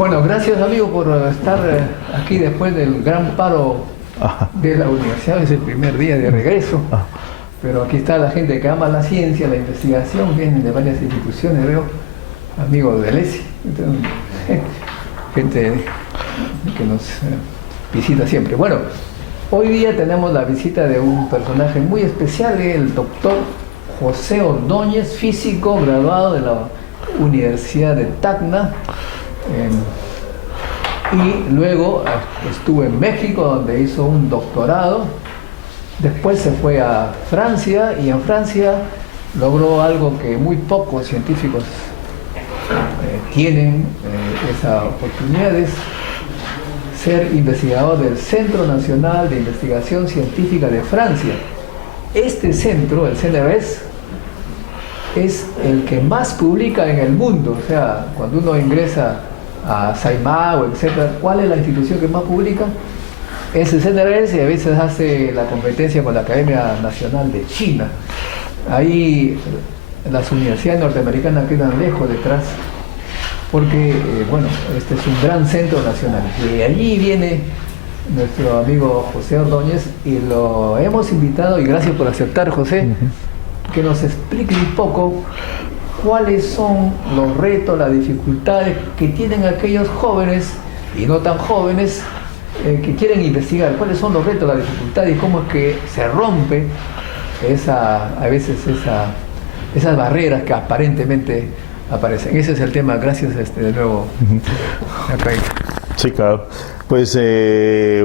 Bueno, gracias amigo por estar aquí después del gran paro de la universidad. Es el primer día de regreso, pero aquí está la gente que ama la ciencia, la investigación, vienen de varias instituciones, veo amigos de LESI, gente que nos visita siempre. Bueno, hoy día tenemos la visita de un personaje muy especial, el doctor José Ordóñez, físico graduado de la Universidad de Tacna, y luego estuvo en México, donde hizo un doctorado. Después se fue a Francia, y en Francia logró algo que muy pocos científicos tienen esa oportunidad, es ser investigador del Centro Nacional de Investigación Científica de Francia. Este centro, el CNRS, es el que más publica en el mundo. O sea, cuando uno ingresa a SAIMAO, etc., ¿cuál es la institución que más publica? Es el CNRS, y a veces hace la competencia con la Academia Nacional de China. Ahí las universidades norteamericanas quedan lejos detrás, porque, bueno, este es un gran centro nacional. De allí viene nuestro amigo José Ordóñez, y lo hemos invitado, y gracias por aceptar, José, que nos explique un poco cuáles son los retos, las dificultades que tienen aquellos jóvenes y no tan jóvenes que quieren investigar. ¿Cuáles son los retos, las dificultades, y cómo es que se rompe a veces esas barreras que aparentemente aparecen? Ese es el tema. Gracias de nuevo. Sí, claro. Pues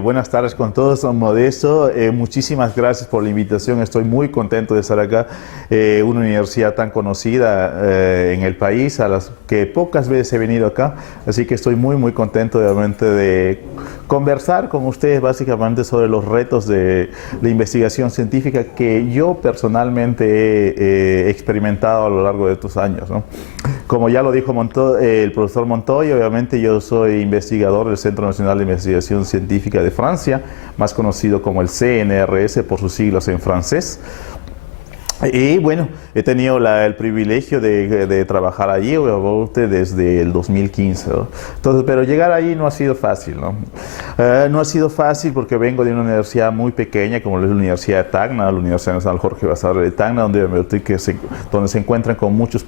buenas tardes con todos, son Modesto. Muchísimas gracias por la invitación. Estoy muy contento de estar acá. Una universidad tan conocida en el país, a las que pocas veces he venido acá. Así que estoy muy contento realmente de conversar con ustedes básicamente sobre los retos de la investigación científica que yo personalmente he experimentado a lo largo de estos años, ¿no? Como ya lo dijo el profesor Montoya, obviamente yo soy investigador del Centro Nacional de Investigación Científica de Francia, más conocido como el CNRS por sus siglas en francés. Y bueno, he tenido el privilegio de trabajar allí desde el 2015, ¿no? Entonces, pero llegar allí no ha sido fácil, ¿no? No ha sido fácil porque vengo de una universidad muy pequeña, como es la Universidad de Tacna, la Universidad Nacional Jorge Basadre de Tacna, donde se encuentran con muchas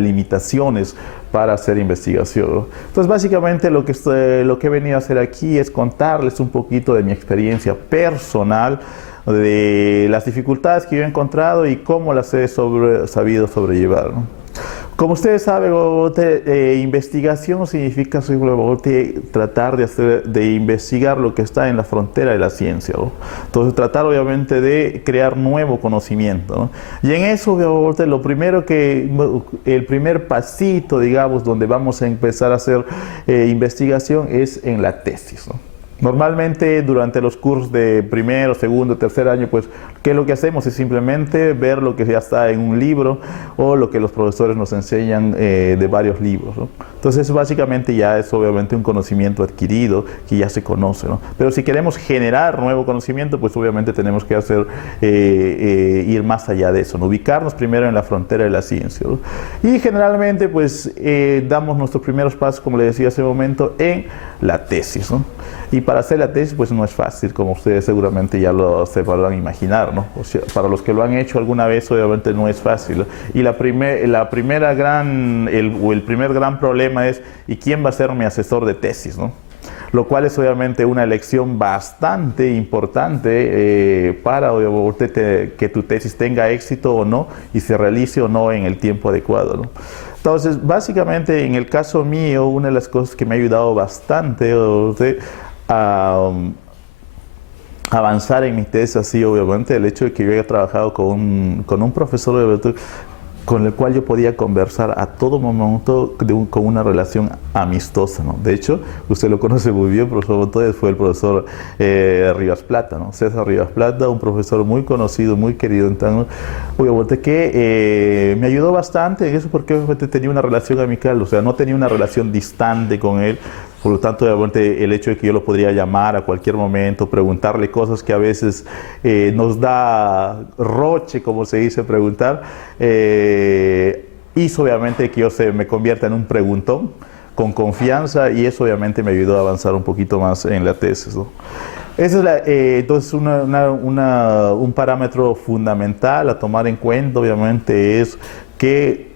limitaciones para hacer investigación, ¿no? Entonces, básicamente lo que he venido a hacer aquí es contarles un poquito de mi experiencia personal, de las dificultades que yo he encontrado y cómo las he sabido sobrellevar, ¿no? Como ustedes saben, investigación significa tratar de investigar lo que está en la frontera de la ciencia, ¿no? Entonces, tratar obviamente de crear nuevo conocimiento, ¿no? Y en eso, el primer pasito, digamos, donde vamos a empezar a hacer investigación es en la tesis, ¿no? Normalmente durante los cursos de primero, segundo, tercer año, pues, ¿qué es lo que hacemos? Es simplemente ver lo que ya está en un libro o lo que los profesores nos enseñan de varios libros, ¿no? Entonces, básicamente ya es obviamente un conocimiento adquirido que ya se conoce, ¿no? Pero si queremos generar nuevo conocimiento, pues obviamente tenemos que ir más allá de eso, ¿no? Ubicarnos primero en la frontera de la ciencia, ¿no? Y generalmente, pues, damos nuestros primeros pasos, como le decía hace un momento, en la tesis, ¿no? Y para hacer la tesis, pues no es fácil, como ustedes seguramente ya se podrán imaginar, ¿no? O sea, para los que lo han hecho alguna vez, obviamente no es fácil, ¿no? Y el primer gran problema es, ¿y quién va a ser mi asesor de tesis, ¿no? Lo cual es obviamente una elección bastante importante para que tu tesis tenga éxito o no, y se realice o no en el tiempo adecuado, ¿no? Entonces, básicamente, en el caso mío, una de las cosas que me ha ayudado bastante a avanzar en mi tesis ha sido, obviamente, el hecho de que yo haya trabajado con un profesor con el cual yo podía conversar a todo momento con una relación amistosa, ¿no? De hecho, usted lo conoce muy bien, el profesor Montoya fue el profesor Rivas Plata, ¿no? César Rivas Plata, un profesor muy conocido, muy querido en Tacna, obviamente que me ayudó bastante en eso porque obviamente tenía una relación amical, o sea, no tenía una relación distante con él. Por lo tanto, obviamente, el hecho de que yo lo podría llamar a cualquier momento, preguntarle cosas que a veces nos da roche, como se dice, preguntar, hizo obviamente que yo me convierta en un preguntón, con confianza, y eso obviamente me ayudó a avanzar un poquito más en la tesis, ¿no? Ese es entonces un parámetro fundamental a tomar en cuenta, obviamente, es que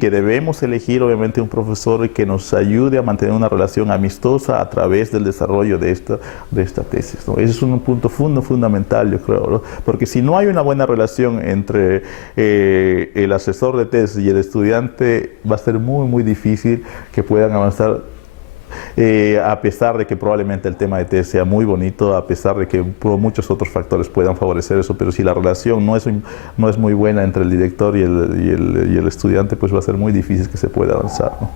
debemos elegir obviamente un profesor que nos ayude a mantener una relación amistosa a través del desarrollo de esta tesis, ¿no? Ese es un punto fundamental, yo creo, ¿no? Porque si no hay una buena relación entre el asesor de tesis y el estudiante, va a ser muy difícil que puedan avanzar. A pesar de que probablemente el tema de tesis sea muy bonito, a pesar de que muchos otros factores puedan favorecer eso, pero si la relación no es muy buena entre el director y el estudiante, pues va a ser muy difícil que se pueda avanzar, ¿no?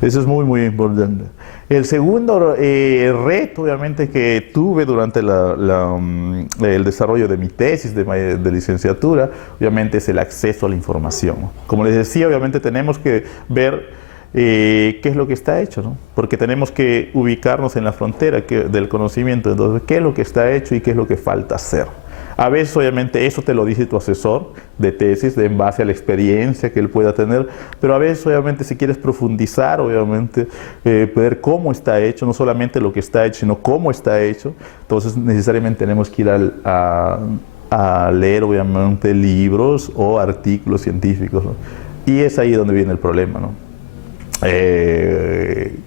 Eso es muy importante. El segundo reto, obviamente, que tuve durante el desarrollo de mi tesis de licenciatura, obviamente, es el acceso a la información, ¿no? Como les decía, obviamente tenemos que ver qué es lo que está hecho, ¿no? Porque tenemos que ubicarnos en la frontera del conocimiento. Entonces, qué es lo que está hecho y qué es lo que falta hacer. A veces, obviamente, eso te lo dice tu asesor de tesis en base a la experiencia que él pueda tener, pero a veces, obviamente, si quieres profundizar, obviamente, ver cómo está hecho, no solamente lo que está hecho, sino cómo está hecho, entonces necesariamente tenemos que ir a leer, obviamente, libros o artículos científicos, ¿no? Y es ahí donde viene el problema, ¿no?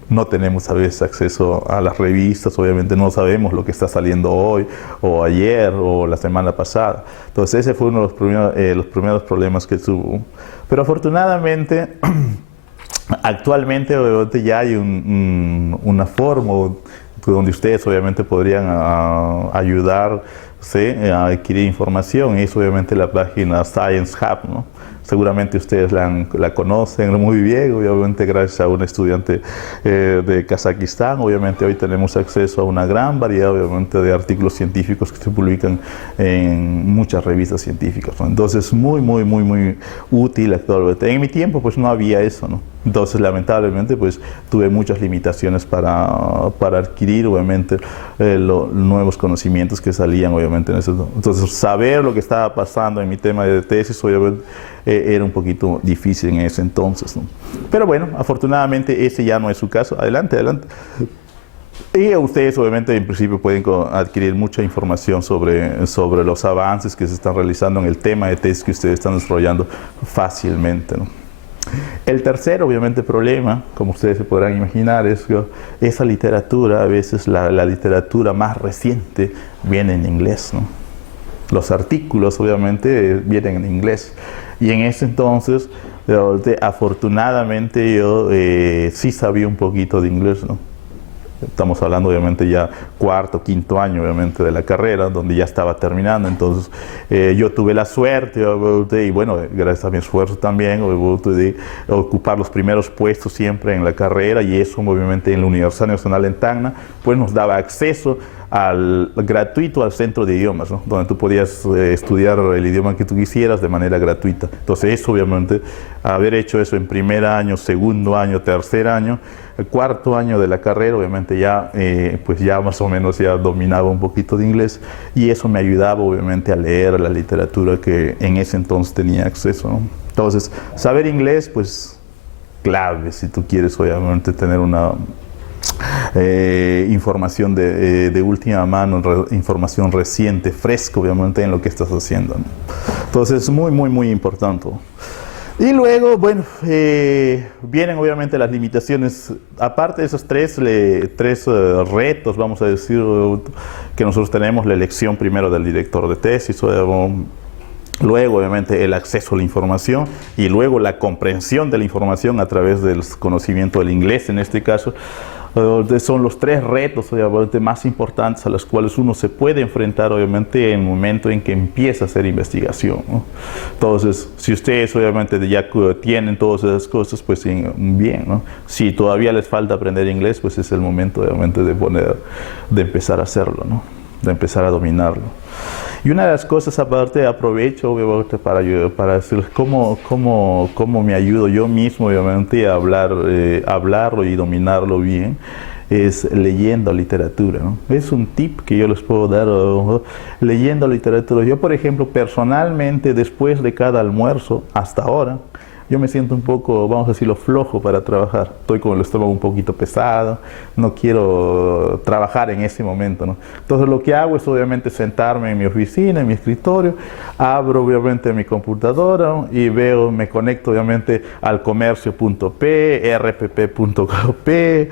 No tenemos a veces acceso a las revistas, obviamente no sabemos lo que está saliendo hoy o ayer o la semana pasada. Entonces ese fue uno de los primeros problemas que tuvo. Pero afortunadamente, actualmente obviamente ya hay una forma donde ustedes obviamente podrían ayudarse a adquirir información, y es obviamente la página Science Hub, ¿no? Seguramente ustedes la conocen muy bien, obviamente gracias a un estudiante de Kazajistán. Obviamente hoy tenemos acceso a una gran variedad, obviamente, de artículos científicos que se publican en muchas revistas científicas, ¿no? Entonces muy útil actualmente. En mi tiempo pues no había eso, ¿no? Entonces lamentablemente pues tuve muchas limitaciones para adquirir obviamente los nuevos conocimientos que salían obviamente en eso. Entonces saber lo que estaba pasando en mi tema de tesis obviamente era un poquito difícil en ese entonces, ¿no? Pero bueno, afortunadamente ese ya no es su caso. Adelante. Y ustedes obviamente en principio pueden adquirir mucha información sobre los avances que se están realizando en el tema de tesis que ustedes están desarrollando fácilmente, ¿no? El tercer, obviamente, problema, como ustedes se podrán imaginar, es que esa literatura, a veces la literatura más reciente, viene en inglés, ¿no? Los artículos, obviamente, vienen en inglés. Y en ese entonces, afortunadamente, yo sí sabía un poquito de inglés, ¿no? Estamos hablando obviamente ya cuarto, quinto año obviamente de la carrera, donde ya estaba terminando. Entonces yo tuve la suerte y bueno, gracias a mi esfuerzo también, de ocupar los primeros puestos siempre en la carrera, y eso obviamente en la Universidad Nacional en Tacna pues nos daba acceso gratuito al centro de idiomas, ¿no? Donde tú podías estudiar el idioma que tú quisieras de manera gratuita. Entonces eso obviamente, haber hecho eso en primer año, segundo año, tercer año, el cuarto año de la carrera, obviamente ya, pues ya más o menos ya dominaba un poquito de inglés, y eso me ayudaba obviamente a leer la literatura que en ese entonces tenía acceso, ¿no? Entonces, saber inglés, pues clave si tú quieres obviamente tener una información de última mano, información reciente, fresca obviamente en lo que estás haciendo, ¿no? Entonces, muy importante. Y luego, bueno, vienen obviamente las limitaciones, aparte de esos tres retos, vamos a decir, que nosotros tenemos: la elección primero del director de tesis, luego obviamente el acceso a la información, y luego la comprensión de la información a través del conocimiento del inglés en este caso. Son los tres retos obviamente más importantes a los cuales uno se puede enfrentar obviamente en el momento en que empieza a hacer investigación, ¿no? Entonces, si ustedes obviamente ya tienen todas esas cosas, pues bien, ¿no? Si todavía les falta aprender inglés, pues es el momento obviamente de empezar a hacerlo, ¿no? De empezar a dominarlo. Y una de las cosas, aparte, aprovecho obviamente para decirles cómo me ayudo yo mismo obviamente a hablarlo y dominarlo bien, es leyendo literatura, ¿no? Es un tip que yo les puedo dar, leyendo literatura. Yo, por ejemplo, personalmente, después de cada almuerzo, hasta ahora, yo me siento un poco, vamos a decirlo, flojo para trabajar. Estoy con el estómago un poquito pesado, no quiero trabajar en ese momento, ¿no? Entonces lo que hago es obviamente sentarme en mi oficina, en mi escritorio, abro obviamente mi computadora y veo, me conecto obviamente al comercio.p, rpp.p,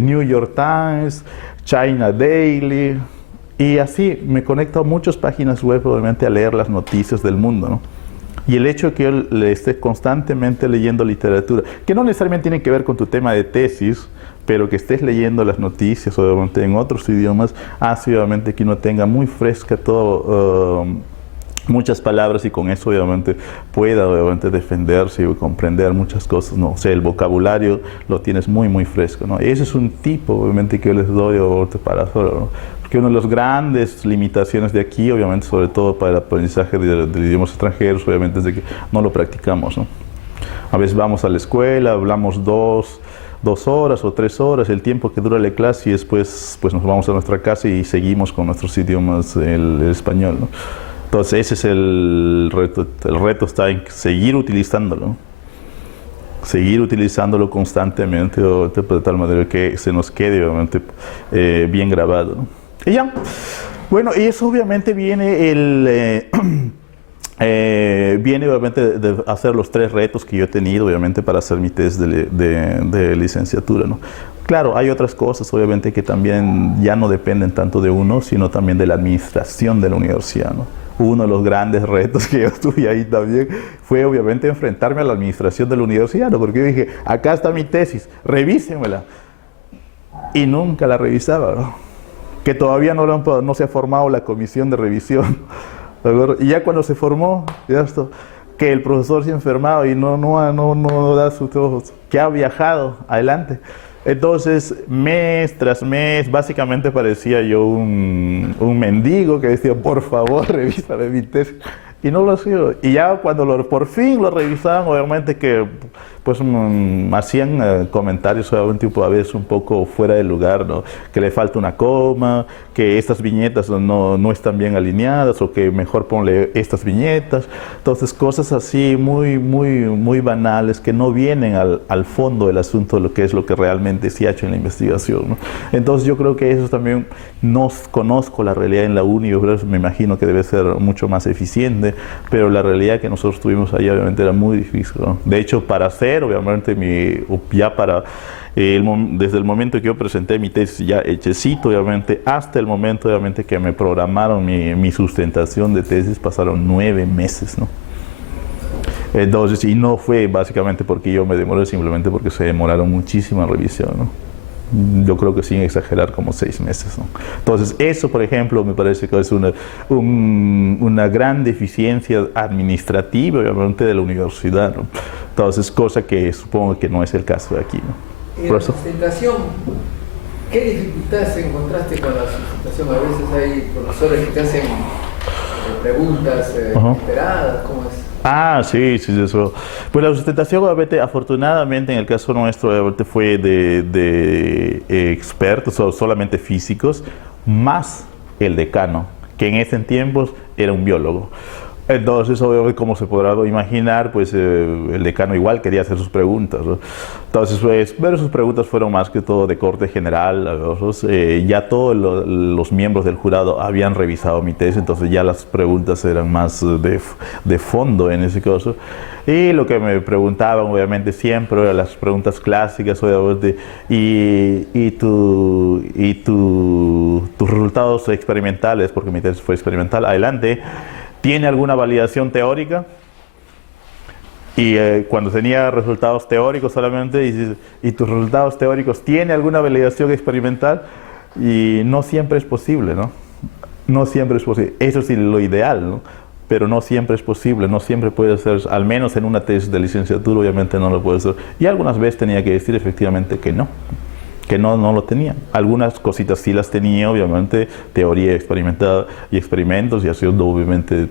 New York Times, China Daily, y así me conecto a muchas páginas web obviamente a leer las noticias del mundo, ¿no? Y el hecho de que yo le esté constantemente leyendo literatura, que no necesariamente tiene que ver con tu tema de tesis, pero que estés leyendo las noticias obviamente en otros idiomas, hace obviamente que uno tenga muy fresca todo, muchas palabras, y con eso obviamente pueda obviamente defenderse y comprender muchas cosas, ¿no? O sea, el vocabulario lo tienes muy muy fresco, ¿no? Ese es un tipo obviamente que yo les doy obviamente para solo, ¿no? Que una de las grandes limitaciones de aquí, obviamente, sobre todo para el aprendizaje de idiomas extranjeros, obviamente, es de que no lo practicamos, ¿no? A veces vamos a la escuela, hablamos dos horas o 3 horas, el tiempo que dura la clase, y después pues nos vamos a nuestra casa y seguimos con nuestros idiomas, el español, ¿no? Entonces ese es el reto. El reto está en seguir utilizándolo, ¿no? Seguir utilizándolo constantemente, de tal manera que se nos quede obviamente bien grabado, ¿no? Y ya, bueno, y eso obviamente viene viene obviamente de hacer los 3 retos que yo he tenido obviamente para hacer mi test de licenciatura, ¿no? Claro, hay otras cosas obviamente que también ya no dependen tanto de uno, sino también de la administración de la universidad, ¿no? Uno de los grandes retos que yo tuve ahí también fue obviamente enfrentarme a la administración de la universidad, ¿no? Porque yo dije, acá está mi tesis, revísenmela. Y nunca la revisaba, ¿no? Que todavía no se ha formado la comisión de revisión. Y ya cuando se formó, ya esto, que el profesor se ha enfermado y no da sus ojos, que ha viajado adelante. Entonces, mes tras mes, básicamente parecía yo un mendigo que decía, por favor, revísame mi tesis. Y no lo hacía. Y ya cuando por fin lo revisaban, obviamente que pues hacían comentarios obviamente a veces un poco fuera de lugar, ¿no? Que le falta una coma, que estas viñetas no están bien alineadas, o que mejor ponle estas viñetas. Entonces cosas así muy banales que no vienen al fondo del asunto de lo que es lo que realmente se ha hecho en la investigación, ¿no? Entonces yo creo que eso también, no conozco la realidad en la uni, me imagino que debe ser mucho más eficiente, pero la realidad que nosotros tuvimos allá obviamente era muy difícil, ¿no? De hecho, para hacer obviamente desde el momento que yo presenté mi tesis ya hechecito, obviamente, hasta el momento obviamente que me programaron mi sustentación de tesis, pasaron 9 meses, ¿no? Entonces, y no fue básicamente porque yo me demoré, simplemente porque se demoraron muchísima revisión, ¿no? Yo creo que sin exagerar como 6 meses, ¿no? Entonces eso, por ejemplo, me parece que es una gran deficiencia administrativa obviamente de la universidad, ¿no? Entonces, cosa que supongo que no es el caso de aquí, ¿no? En la sustentación, ¿qué dificultades encontraste con la sustentación? A veces hay profesores que te hacen preguntas esperadas, ¿cómo es? Ah, sí, eso. Pues la sustentación, obviamente, afortunadamente en el caso nuestro, obviamente, fue de expertos o solamente físicos, más el decano, que en ese tiempo era un biólogo. Entonces, obviamente, como se podrá imaginar, pues el decano igual quería hacer sus preguntas, ¿no? Entonces, pues, pero sus preguntas fueron más que todo de corte general. Ya todos los miembros del jurado habían revisado mi tesis, entonces ya las preguntas eran más de fondo en ese caso. Y lo que me preguntaban, obviamente, siempre eran las preguntas clásicas, obviamente, tus resultados experimentales, porque mi tesis fue experimental, adelante. ¿Tiene alguna validación teórica? Y cuando tenía resultados teóricos solamente, dices, ¿y tus resultados teóricos tienen alguna validación experimental? Y no siempre es posible, ¿no? No siempre es posible. Eso sí, lo ideal, ¿no? Pero no siempre es posible, no siempre puede ser, al menos en una tesis de licenciatura, obviamente no lo puede ser. Y algunas veces tenía que decir efectivamente que no. que no lo tenían. Algunas cositas sí las tenía, obviamente, teoría experimental y experimentos, y haciendo, obviamente,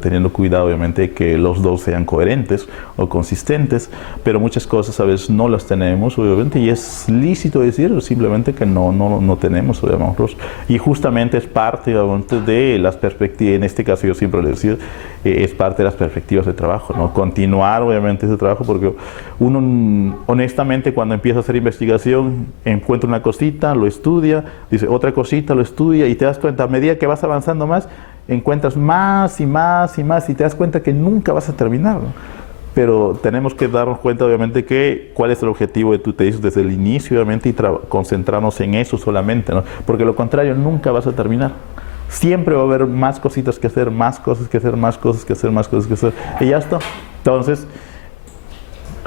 teniendo cuidado, obviamente, que los dos sean coherentes o consistentes, pero muchas cosas a veces no las tenemos, obviamente, y es lícito decir simplemente que no tenemos, obviamente, y justamente es parte, obviamente, de las perspectivas, en este caso yo siempre le decía, es parte de las perspectivas de trabajo, ¿no? Continuar, obviamente, ese trabajo, porque uno, honestamente, cuando empieza a hacer investigación, encuentra una cosita, lo estudia, dice otra cosita, lo estudia, y te das cuenta, a medida que vas avanzando más, encuentras más y más y más, y te das cuenta que nunca vas a terminar, ¿no? Pero tenemos que darnos cuenta, obviamente, que cuál es el objetivo de tu tesis desde el inicio, obviamente, y concentrarnos en eso solamente, ¿no? Porque lo contrario, nunca vas a terminar. Siempre va a haber más cositas que hacer, más cosas que hacer, más cosas que hacer, más cosas que hacer, y ya está. Entonces,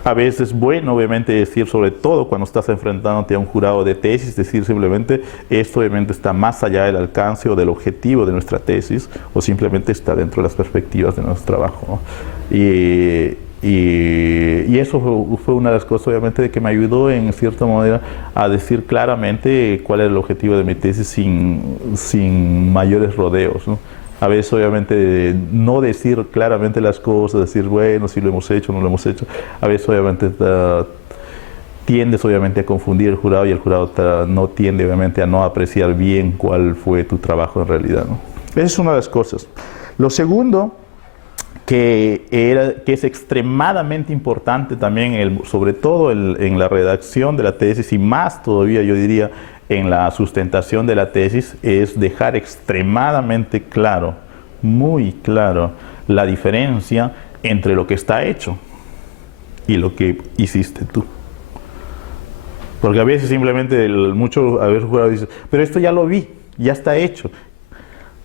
a veces es bueno, obviamente, decir, sobre todo cuando estás enfrentándote a un jurado de tesis, decir simplemente, esto obviamente está más allá del alcance o del objetivo de nuestra tesis, o simplemente está dentro de las perspectivas de nuestro trabajo, ¿no? Y eso fue una de las cosas, obviamente, de que me ayudó en cierta manera a decir claramente cuál era el objetivo de mi tesis sin mayores rodeos, ¿no? A veces, obviamente, no decir claramente las cosas, decir, bueno, si lo hemos hecho, no lo hemos hecho. A veces, obviamente, tiendes, obviamente, a confundir el jurado, y el jurado no tiende, obviamente, a no apreciar bien cuál fue tu trabajo en realidad, ¿no? Esa es una de las cosas. Lo segundo, que es extremadamente importante también, sobre todo en la redacción de la tesis, y más todavía, yo diría, en la sustentación de la tesis, es dejar extremadamente claro, muy claro, la diferencia entre lo que está hecho y lo que hiciste tú. Porque a veces simplemente, a veces el jurado dice, pero esto ya lo vi, ya está hecho.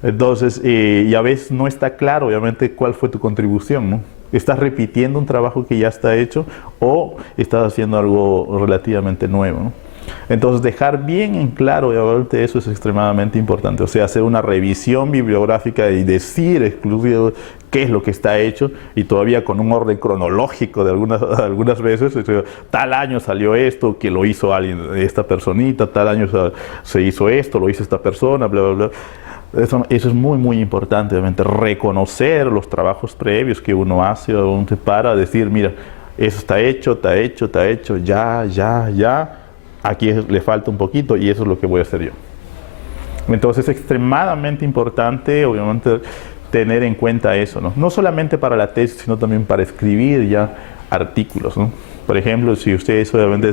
Entonces, y a veces no está claro, obviamente, cuál fue tu contribución, ¿no? ¿Estás repitiendo un trabajo que ya está hecho o estás haciendo algo relativamente nuevo, ¿no? Entonces, dejar bien en claro, obviamente, eso es extremadamente importante. O sea, hacer una revisión bibliográfica y decir exclusivo qué es lo que está hecho, y todavía con un orden cronológico de algunas veces. O sea, tal año salió esto, que lo hizo alguien, esta personita, tal año se hizo esto, lo hizo esta persona, bla, bla, bla. Eso es muy, muy importante, obviamente, reconocer los trabajos previos que uno hace para decir, mira, eso está hecho, ya, aquí le falta un poquito, y eso es lo que voy a hacer yo. Entonces es extremadamente importante, obviamente, tener en cuenta eso, ¿no? No solamente para la tesis, sino también para escribir ya artículos, ¿no? Por ejemplo, si ustedes obviamente...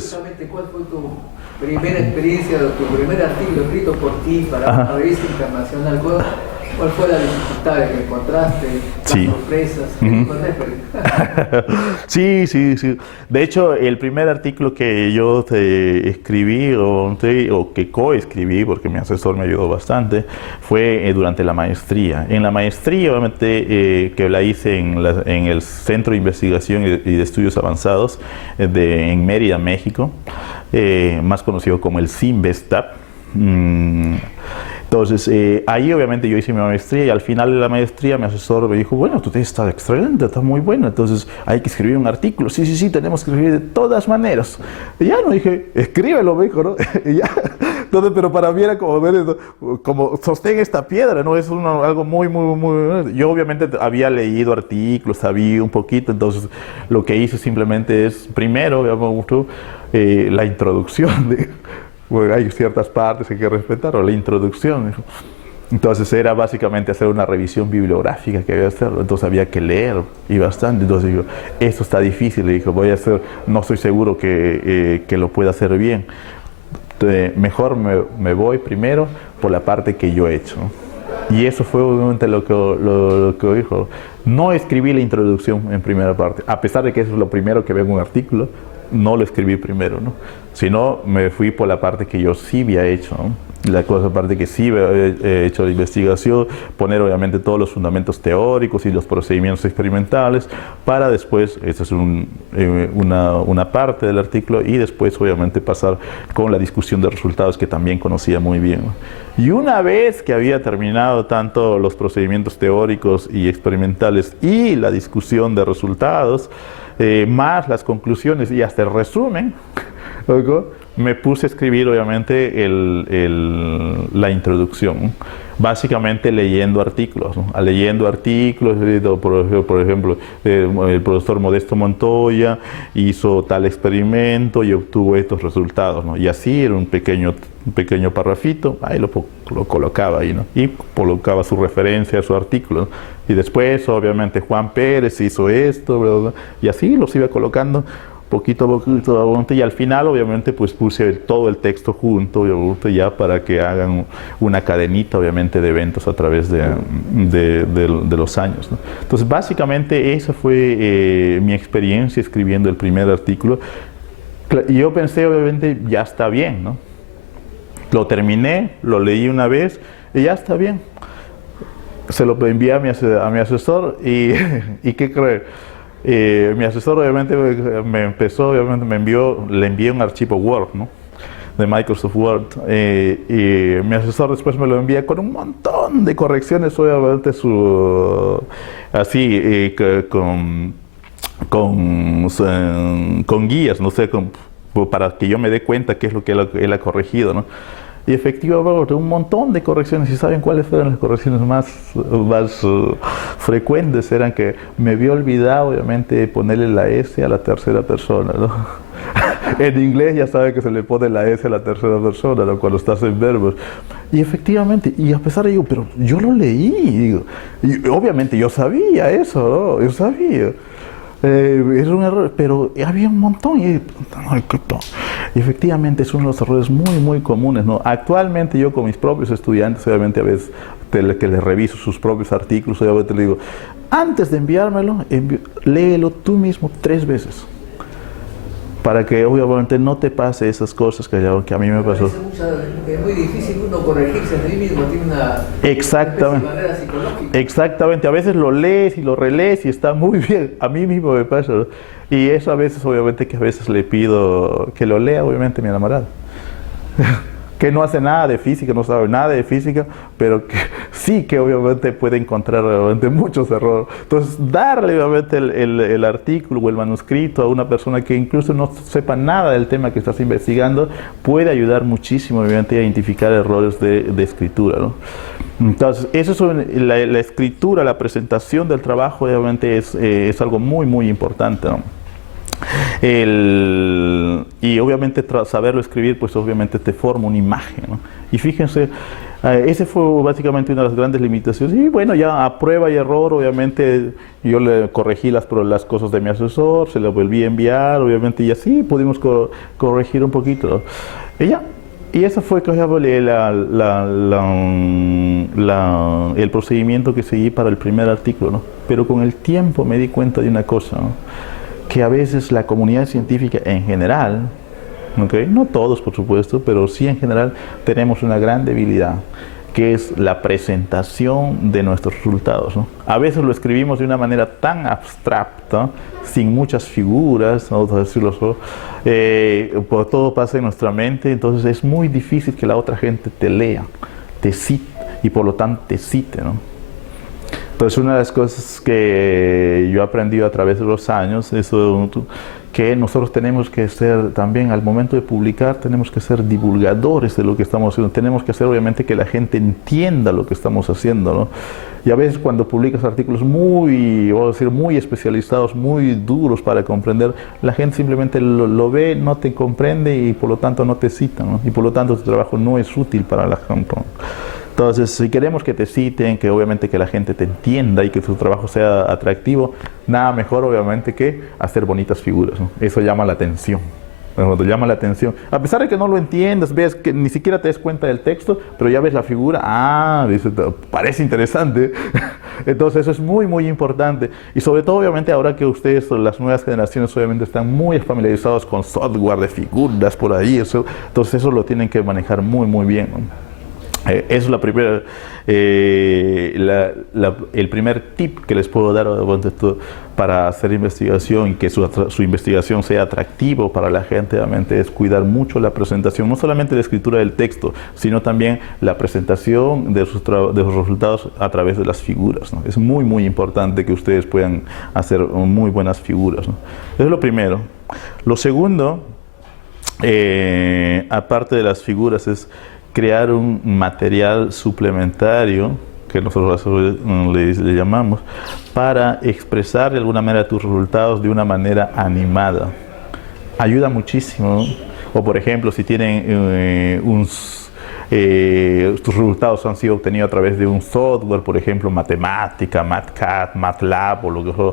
¿Cuál fue tu primera experiencia, tu primer artículo escrito por ti para una revista internacional? ¿Cuál fue la dificultad que encontraste? ¿Las sorpresas? Sí. De hecho, el primer artículo que yo escribí o que coescribí, porque mi asesor me ayudó bastante, fue durante la maestría. En la maestría, obviamente, que la hice en el Centro de Investigación y de Estudios Avanzados en Mérida, México, más conocido como el CIMBESTAP. Entonces, ahí obviamente yo hice mi maestría, y al final de la maestría mi asesor me dijo, bueno, tu tesis está excelente, está muy buena, entonces hay que escribir un artículo. Sí, tenemos que escribir de todas maneras. Y ya no dije, escríbelo, me dijo, ¿no? Y ya. Entonces, pero para mí era como sostén esta piedra, ¿no? Es algo muy... Yo obviamente había leído artículos, sabía un poquito, entonces lo que hice simplemente es, primero, me gustó la introducción bueno, hay ciertas partes que hay que respetar, o la introducción. Entonces era básicamente hacer una revisión bibliográfica que había que hacerlo. Entonces había que leer, y bastante. Entonces digo, esto está difícil. Le digo, no estoy seguro que lo pueda hacer bien. Entonces, mejor me voy primero por la parte que yo he hecho, ¿no? Y eso fue obviamente lo que dijo. No escribí la introducción en primera parte, a pesar de que eso es lo primero que veo en un artículo. No lo escribí primero, ¿no? Sino me fui por la parte que yo sí había hecho, ¿no? La parte que sí he hecho la investigación, poner obviamente todos los fundamentos teóricos y los procedimientos experimentales, para después, esta es una parte del artículo, y después obviamente pasar con la discusión de resultados, que también conocía muy bien, ¿no? Y una vez que había terminado tanto los procedimientos teóricos y experimentales y la discusión de resultados, más las conclusiones y hasta el resumen, Luego me puse a escribir, obviamente, la introducción, básicamente leyendo artículos, ¿no? Leyendo artículos, por ejemplo, el profesor Modesto Montoya hizo tal experimento y obtuvo estos resultados, ¿no? Y así era un pequeño parrafito, ahí lo colocaba ahí, ¿no? Y colocaba su referencia a su artículo, ¿no? Y después, obviamente, Juan Pérez hizo esto, ¿verdad? Y así los iba colocando poquito a poquito, y al final obviamente pues puse todo el texto junto ya para que hagan una cadenita obviamente de eventos a través de los años, ¿no? Entonces básicamente esa fue mi experiencia escribiendo el primer artículo, y yo pensé obviamente ya está bien, ¿no? Lo terminé, lo leí una vez y ya está bien. Se lo envié a mi asesor y ¿qué cree? Mi asesor obviamente le envié un archivo Word, ¿no? De Microsoft Word, y mi asesor después me lo envía con un montón de correcciones, obviamente con guías, no sé, para que yo me dé cuenta qué es lo que él ha corregido, ¿no? Y efectivamente un montón de correcciones. ¿Y saben cuáles fueron las correcciones más frecuentes? Eran que me había olvidado obviamente ponerle la S a la tercera persona, ¿no? En inglés ya sabe que se le pone la S a la tercera persona, ¿no? Cuando estás en verbos. Y efectivamente, y a pesar de digo, pero yo lo leí, digo, y obviamente yo sabía eso, ¿no? Yo sabía. Era un error, pero había un montón y efectivamente es uno de los errores muy comunes, ¿no? Actualmente yo con mis propios estudiantes, obviamente a veces que les reviso sus propios artículos, obviamente le digo, antes de enviármelo, léelo tú mismo 3 veces, para que obviamente no te pase esas cosas que a mí me pasó. Es muy difícil uno corregirse a sí mismo, tiene una manera psicológica. Exactamente, a veces lo lees y lo relees y está muy bien, a mí mismo me pasa, ¿no? Y eso a veces, obviamente, que a veces le pido que lo lea, obviamente, mi enamorada. Que no hace nada de física, no sabe nada de física, pero que sí que obviamente puede encontrar obviamente muchos errores. Entonces, darle obviamente el artículo o el manuscrito a una persona que incluso no sepa nada del tema que estás investigando, puede ayudar muchísimo obviamente a identificar errores de escritura, ¿no? Entonces, eso es la escritura, la presentación del trabajo obviamente es algo muy importante, ¿no? Y obviamente saberlo escribir, pues obviamente te forma una imagen, ¿no? Y fíjense, ese fue básicamente una de las grandes limitaciones. Y bueno, ya a prueba y error, obviamente yo le corregí las cosas de mi asesor, se lo volví a enviar, obviamente, y así pudimos corregir un poquito, ¿no? Y ya. Y ese fue el procedimiento que seguí para el primer artículo, ¿no? Pero con el tiempo me di cuenta de una cosa, ¿no? Que a veces la comunidad científica en general, ¿okay? No todos por supuesto, pero sí en general tenemos una gran debilidad, que es la presentación de nuestros resultados, ¿no? A veces lo escribimos de una manera tan abstracta, sin muchas figuras, ¿no? Todo pasa en nuestra mente, entonces es muy difícil que la otra gente te lea, te cite y por lo tanto te cite, ¿no? Entonces una de las cosas que yo he aprendido a través de los años es que nosotros tenemos que ser también, al momento de publicar, tenemos que ser divulgadores de lo que estamos haciendo. Tenemos que hacer obviamente que la gente entienda lo que estamos haciendo, ¿no? Y a veces cuando publicas artículos muy especializados, muy duros para comprender, la gente simplemente lo ve, no te comprende y por lo tanto no te cita, ¿no? Y por lo tanto tu trabajo no es útil para la gente, ¿no? Entonces, si queremos que te citen, que obviamente que la gente te entienda y que tu trabajo sea atractivo, nada mejor obviamente que hacer bonitas figuras, ¿no? Eso llama la atención. Cuando llama la atención, a pesar de que no lo entiendas, ves que ni siquiera te des cuenta del texto, pero ya ves la figura, dice, parece interesante. Entonces eso es muy importante. Y sobre todo obviamente ahora que ustedes, las nuevas generaciones obviamente están muy familiarizados con software de figuras por ahí, entonces eso lo tienen que manejar muy bien, ¿no? Es la primera, el primer tip que les puedo dar para hacer investigación y que su investigación sea atractivo para la gente, obviamente, es cuidar mucho la presentación, no solamente la escritura del texto, sino también la presentación de sus resultados a través de las figuras, ¿no? Es muy importante que ustedes puedan hacer muy buenas figuras, ¿no? Eso es lo primero. Lo segundo aparte de las figuras, es crear un material suplementario, que nosotros le llamamos, para expresar de alguna manera tus resultados de una manera animada. Ayuda muchísimo. O por ejemplo, si tienen tus resultados han sido obtenidos a través de un software, por ejemplo, matemática, MATCAD, MATLAB o lo que sea,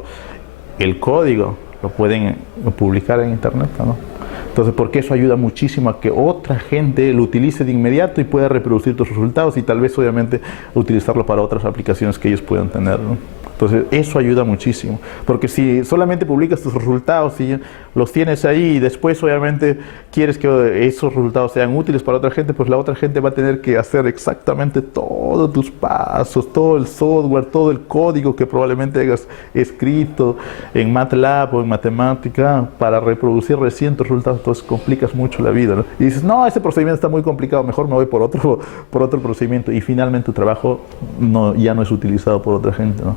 el código lo pueden publicar en internet, ¿no? Entonces, porque eso ayuda muchísimo a que otra gente lo utilice de inmediato y pueda reproducir tus resultados y tal vez obviamente utilizarlo para otras aplicaciones que ellos puedan tener, ¿no? Entonces, eso ayuda muchísimo, porque si solamente publicas tus resultados y los tienes ahí y después obviamente quieres que esos resultados sean útiles para otra gente, pues la otra gente va a tener que hacer exactamente todos tus pasos, todo el software, todo el código que probablemente hayas escrito en MATLAB o en matemática para reproducir recién tus resultados. Entonces complicas mucho la vida, ¿no? Y dices, no, ese procedimiento está muy complicado, mejor me voy por otro procedimiento, y finalmente tu trabajo ya no es utilizado por otra gente, ¿no?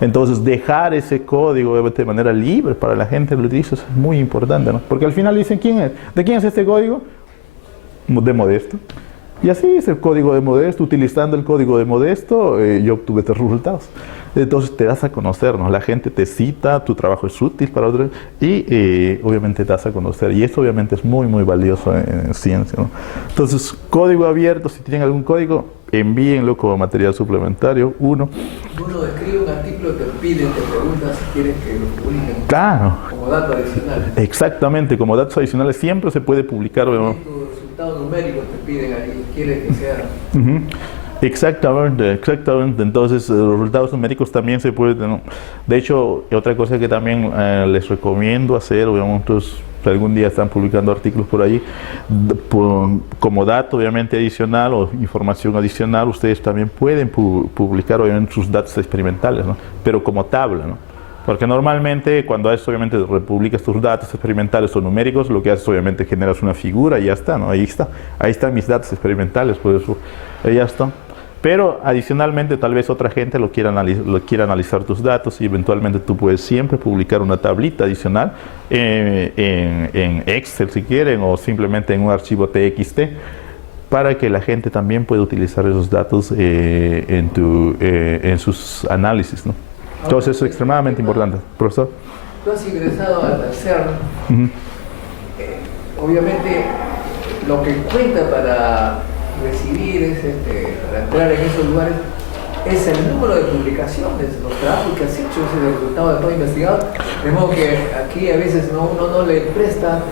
Entonces, dejar ese código de manera libre para la gente que lo utiliza es muy importante, ¿no? Porque al final dicen, ¿de quién es este código? De Modesto. Y así es el código de Modesto. Utilizando el código de Modesto, yo obtuve estos resultados. Entonces, te das a conocer, ¿no? La gente te cita, tu trabajo es útil para otros y obviamente te das a conocer. Y eso obviamente es muy, muy valioso en ciencia, ¿no? Entonces, código abierto, si tienen algún código, envíenlo como material suplementario. Uno escribe un artículo, te piden, te preguntan si quieres que lo publiquen. Claro. Como dato adicional. Exactamente, como datos adicionales siempre se puede publicar. ¿No? Tus resultados numéricos te piden ahí, quieres que sea. Exactamente. Entonces, los resultados numéricos también se pueden, ¿no? De hecho, otra cosa que también les recomiendo hacer, obviamente, si algún día están publicando artículos por ahí, como dato obviamente adicional o información adicional, ustedes también pueden publicar obviamente sus datos experimentales, ¿no? Pero como tabla, ¿no? Porque normalmente cuando haces obviamente republicas tus datos experimentales o numéricos, lo que haces obviamente generas una figura y ya está, ¿no? Ahí están mis datos experimentales, por eso ya está. Pero adicionalmente tal vez otra gente lo quiera analizar tus datos y eventualmente tú puedes siempre publicar una tablita adicional en Excel si quieren o simplemente en un archivo TXT para que la gente también pueda utilizar esos datos en sus análisis, ¿no? Entonces eso es extremadamente importante. Profesor. Tú has ingresado al CERN. Obviamente lo que cuenta para recibir, para entrar en esos lugares, es el número de publicaciones, los trabajos que has hecho, es el resultado de todo investigado. De modo que aquí a veces uno no le presta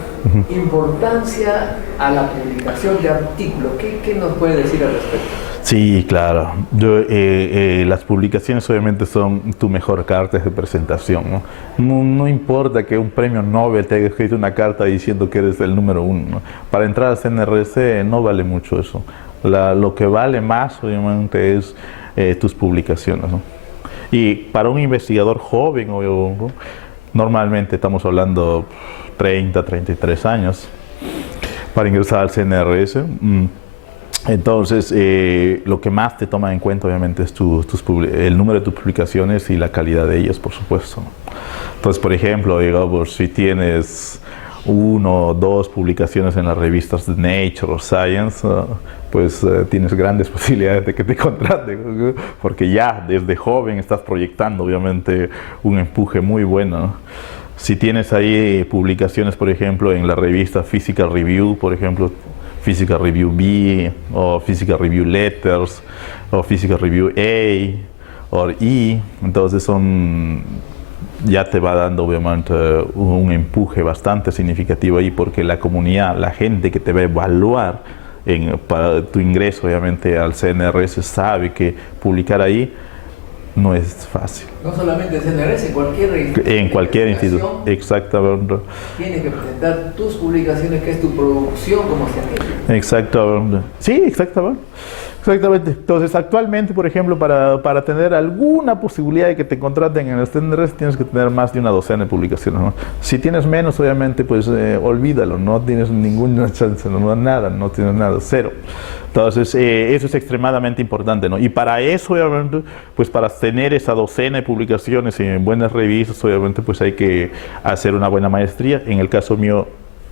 importancia a la publicación de artículos. ¿Qué nos puede decir al respecto? Sí, claro. Las publicaciones obviamente son tu mejor carta de presentación, ¿no? No importa que un premio Nobel te haya escrito una carta diciendo que eres el número 1, ¿no? Para entrar al CNRS no vale mucho eso. Lo que vale más obviamente es tus publicaciones, ¿no? Y para un investigador joven, ¿no? Normalmente estamos hablando 30, 33 años para ingresar al CNRS. Entonces, lo que más te toma en cuenta obviamente es el número de tus publicaciones y la calidad de ellas, por supuesto. Entonces, por ejemplo, digamos, si tienes 1 o 2 publicaciones en las revistas de Nature o Science, pues tienes grandes posibilidades de que te contraten, porque ya desde joven estás proyectando obviamente un empuje muy bueno, ¿no? Si tienes ahí publicaciones, por ejemplo, en la revista Physical Review, por ejemplo, Physical Review B, o Physical Review Letters, o Physical Review A, o E, entonces ya te va dando obviamente un empuje bastante significativo ahí, porque la comunidad, la gente que te va a evaluar para tu ingreso obviamente al CNRS sabe que publicar ahí no es fácil. No solamente en CNRS, en cualquier institución. Exactamente. Tienes que presentar tus publicaciones, que es tu producción como científico. Exactamente. Sí, exactamente. Entonces, actualmente, por ejemplo, para tener alguna posibilidad de que te contraten en el CNRS, tienes que tener más de una docena de publicaciones, ¿no? Si tienes menos, obviamente, pues olvídalo, no tienes ninguna chance, no tienes nada, cero. Entonces, eso es extremadamente importante, ¿no? Y para eso, obviamente, pues para tener esa docena de publicaciones en buenas revistas, obviamente, pues hay que hacer una buena maestría. En el caso mío,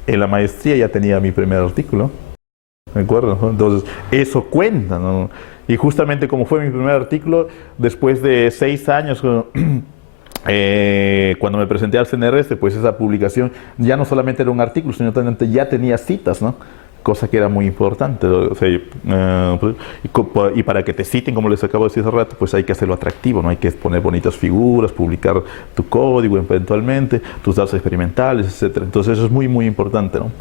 En la maestría ya tenía mi primer artículo, ¿de acuerdo? Entonces, eso cuenta, ¿no? Y justamente como fue mi primer artículo, después de 6 años, cuando me presenté al CNRS, pues esa publicación ya no solamente era un artículo, sino también ya tenía citas, ¿no? Cosa que era muy importante. O sea, y para que te citen, como les acabo de decir hace rato, pues hay que hacerlo atractivo, ¿no? Hay que poner bonitas figuras, publicar tu código eventualmente, tus datos experimentales, etcétera. Entonces eso es muy, muy importante, ¿no?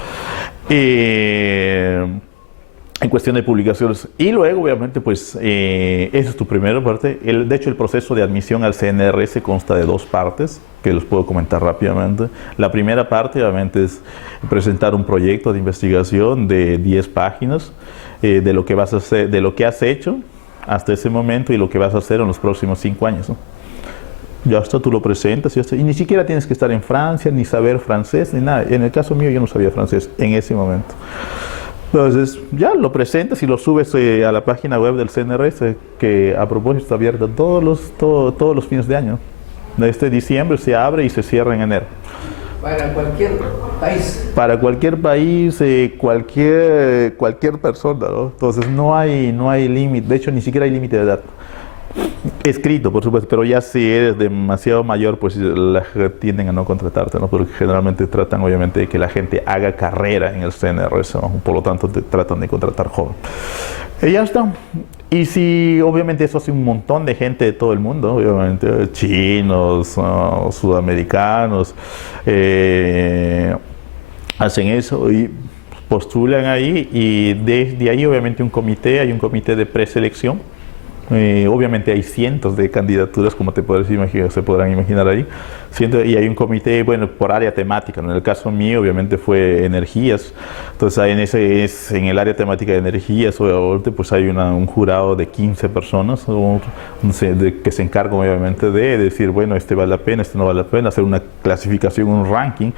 En cuestión de publicaciones. Y luego, obviamente, pues, esa es tu primera parte. De hecho, el proceso de admisión al CNRS consta de 2 partes, que los puedo comentar rápidamente. La primera parte, obviamente, es presentar un proyecto de investigación de 10 páginas, de lo que vas a hacer, de lo que has hecho hasta ese momento y lo que vas a hacer en los próximos 5 años, ¿no? Ya está, tú lo presentas, ya está. Y ni siquiera tienes que estar en Francia, ni saber francés, ni nada. En el caso mío, yo no sabía francés en ese momento. Entonces, ya lo presentas y lo subes a la página web del CNRS, que a propósito está abierta todos los fines de año. Este diciembre se abre y se cierra en enero. Para cualquier país. Para cualquier país, cualquier persona, ¿no? Entonces no hay límite, de hecho ni siquiera hay límite de edad. Escrito, por supuesto, pero ya si eres demasiado mayor, pues tienden a no contratarte, ¿no? Porque generalmente tratan, obviamente, de que la gente haga carrera en el CNRS, ¿no? Por lo tanto, te tratan de contratar joven. Y ya está. Y si, obviamente, eso hace un montón de gente de todo el mundo, obviamente, chinos, sudamericanos, hacen eso y postulan ahí, y desde ahí, obviamente, hay un comité de preselección. Obviamente hay cientos de candidaturas, como se podrán imaginar ahí, y hay un comité, bueno, por área temática, ¿no? En el caso mío, obviamente, fue energías. Entonces, en el área temática de energías, obviamente, pues hay un jurado de 15 personas que se encargan, obviamente, de decir, bueno, este vale la pena, este no vale la pena, hacer una clasificación, un ranking,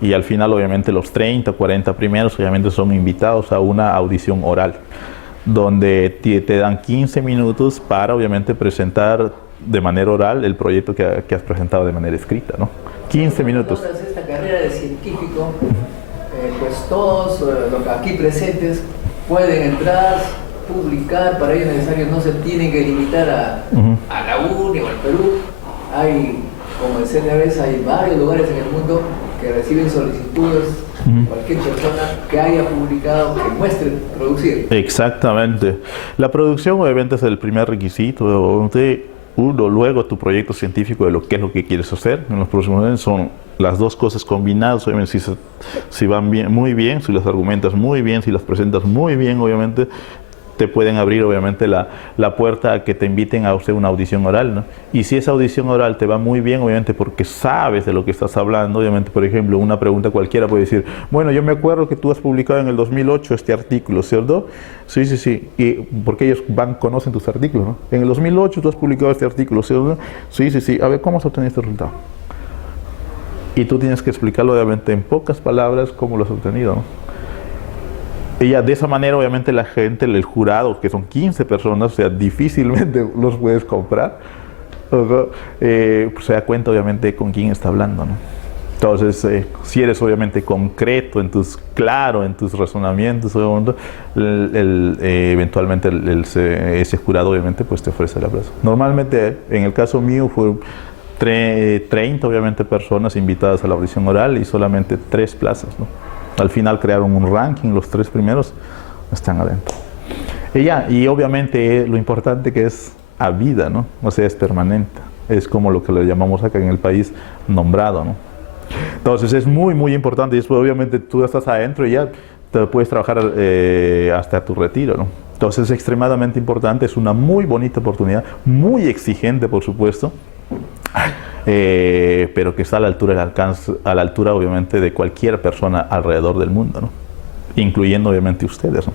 y al final, obviamente, los 30, 40 primeros, obviamente, son invitados a una audición oral, donde te dan 15 minutos para, obviamente, presentar de manera oral el proyecto que has presentado de manera escrita, ¿no? 15 minutos. Entonces, esta carrera de científico, pues todos los aquí presentes pueden entrar, publicar. Para ello necesario, no se tienen que limitar a la UNI o al Perú. Hay, como el CNRS, hay varios lugares en el mundo que reciben solicitudes. Cualquier persona que haya publicado, que muestre producir. Exactamente. La producción, obviamente, es el primer requisito. Luego tu proyecto científico de lo que es lo que quieres hacer en los próximos años, son las dos cosas combinadas. Obviamente, si van bien, muy bien, si las argumentas muy bien, si las presentas muy bien, obviamente, te pueden abrir, obviamente, la puerta a que te inviten a hacer una audición oral, ¿no? Y si esa audición oral te va muy bien, obviamente, porque sabes de lo que estás hablando, obviamente, por ejemplo, una pregunta cualquiera puede decir, bueno, yo me acuerdo que tú has publicado en el 2008 este artículo, ¿cierto? Sí, sí, sí. Y porque ellos conocen tus artículos, ¿no? En el 2008 tú has publicado este artículo, ¿cierto? Sí, sí, sí. A ver, ¿cómo has obtenido este resultado? Y tú tienes que explicarlo, obviamente, en pocas palabras, cómo lo has obtenido, ¿no? Y ya de esa manera, obviamente, la gente, el jurado, que son 15 personas, o sea, difícilmente los puedes comprar, pues se da cuenta, obviamente, con quién está hablando, ¿no? Entonces, si eres, obviamente, concreto, claro en tus razonamientos, eventualmente ese jurado, obviamente, pues te ofrece la plaza. Normalmente, en el caso mío, fue 30, obviamente, personas invitadas a la audición oral y solamente 3 plazas, ¿no? Al final crearon un ranking, los 3 primeros están adentro. Y obviamente lo importante que es a vida, ¿no? O sea, es permanente. Es como lo que le llamamos acá en el país nombrado, ¿no? Entonces es muy, muy importante. Y después, obviamente, tú estás adentro y ya te puedes trabajar hasta tu retiro, ¿no? Entonces es extremadamente importante. Es una muy bonita oportunidad, muy exigente, por supuesto. Pero que está a la altura, obviamente, de cualquier persona alrededor del mundo, ¿no? Incluyendo, obviamente, ustedes, ¿no?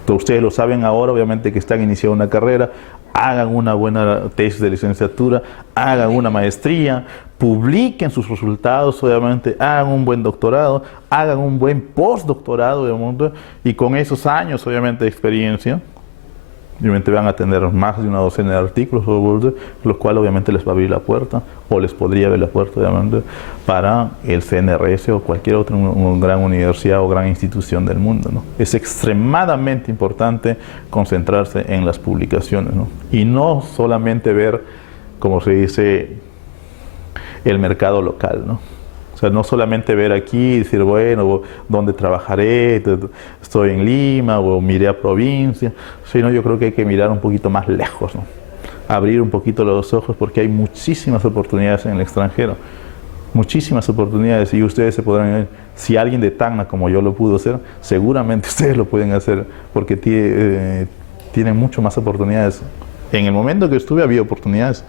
Entonces, ustedes lo saben ahora, obviamente, que están iniciando una carrera, hagan una buena tesis de licenciatura, hagan una maestría, publiquen sus resultados, obviamente, hagan un buen doctorado, hagan un buen postdoctorado, obviamente, y con esos años, obviamente, de experiencia, obviamente van a tener más de una docena de artículos, lo cual obviamente les va a abrir la puerta, o les podría abrir la puerta obviamente para el CNRS o cualquier otra gran universidad o gran institución del mundo, ¿no? Es extremadamente importante concentrarse en las publicaciones, ¿no? Y no solamente ver, como se dice, el mercado local, ¿no? O sea, no solamente ver aquí y decir, bueno, ¿dónde trabajaré? Estoy en Lima o miré a provincia, sino yo creo que hay que mirar un poquito más lejos, ¿no? Abrir un poquito los ojos porque hay muchísimas oportunidades en el extranjero, muchísimas oportunidades, y ustedes se podrán ver, si alguien de Tacna como yo lo pudo hacer, seguramente ustedes lo pueden hacer porque tienen mucho más oportunidades. En el momento que estuve había oportunidades.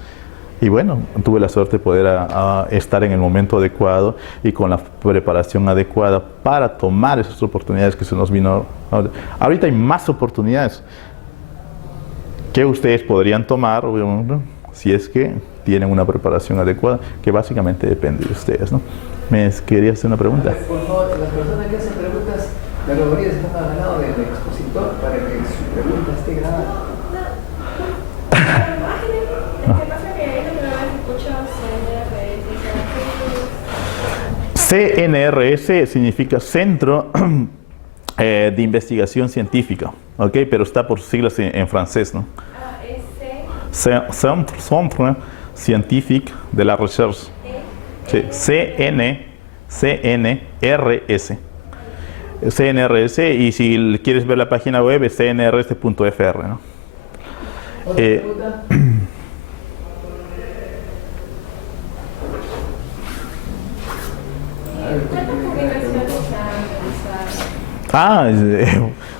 Y bueno, tuve la suerte de poder estar en el momento adecuado y con la preparación adecuada para tomar esas oportunidades que se nos vino. Ahorita hay más oportunidades que ustedes podrían tomar, obviamente, si es que tienen una preparación adecuada, que básicamente depende de ustedes, ¿no? ¿Me quería hacer una pregunta? Por favor, las personas que hacen preguntas, la mayoría están al lado del expositor para que su pregunta esté grabada. CNRS significa Centro de Investigación Científica, ¿ok? Pero está por siglas en francés, ¿no? Centre Scientifique de la Recherche. Sí, CNRS. CNRS, y si quieres ver la página web es cnrs.fr, ¿no?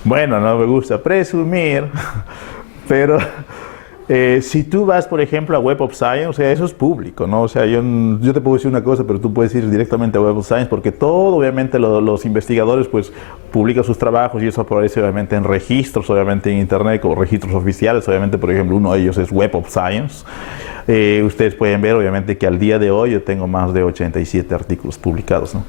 Bueno, no me gusta presumir, pero si tú vas, por ejemplo, a Web of Science, o sea, eso es público, ¿no? O sea, yo te puedo decir una cosa, pero tú puedes ir directamente a Web of Science, porque todo, obviamente, los investigadores, pues, publican sus trabajos y eso aparece, obviamente, en registros, obviamente, en Internet, como registros oficiales, obviamente, por ejemplo, uno de ellos es Web of Science. Ustedes pueden ver, obviamente, que al día de hoy yo tengo más de 87 artículos publicados, ¿no?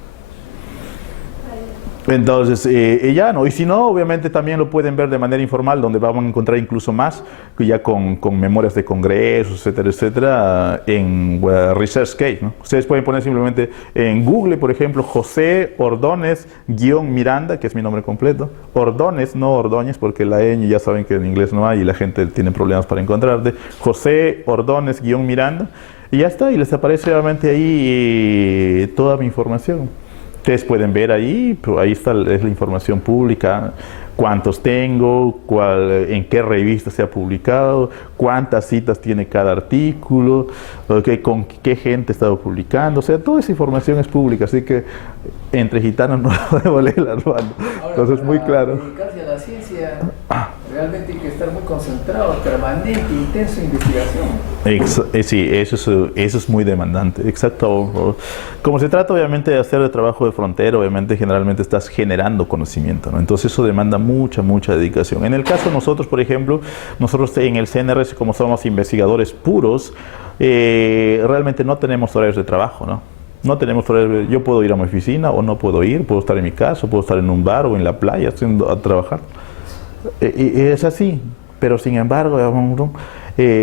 Entonces, ya no, y si no, obviamente también lo pueden ver de manera informal, donde van a encontrar incluso más, ya con memorias de congresos, etcétera, etcétera, en ResearchGate, ¿no? Ustedes pueden poner simplemente en Google, por ejemplo, José Ordóñez-Miranda, que es mi nombre completo, Ordóñez, no Ordóñez, porque la ñ ya saben que en inglés no hay y la gente tiene problemas para encontrarte, José Ordóñez-Miranda, y ya está, y les aparece obviamente ahí toda mi información. Ustedes pueden ver ahí, pero ahí está, es la información pública, cuántos tengo, en qué revista se ha publicado, cuántas citas tiene cada artículo, con qué gente he estado publicando, o sea, toda esa información es pública, así que entre gitanos no debo leer la mano. Entonces, muy claro. Para dedicarse a la ciencia, realmente hay que estar muy concentrado, permanente, intenso en investigación. Sí, eso es muy demandante, exacto. Como se trata obviamente de hacer el trabajo de frontera, obviamente generalmente estás generando conocimiento, ¿no? Entonces eso demanda mucha dedicación. En el caso de nosotros, por ejemplo, nosotros en el CNRS, como somos investigadores puros, realmente no tenemos horarios de trabajo, ¿no? No tenemos horarios. Yo puedo ir a mi oficina o no puedo ir, puedo estar en mi casa, puedo estar en un bar o en la playa a trabajar. Y es así, pero sin embargo,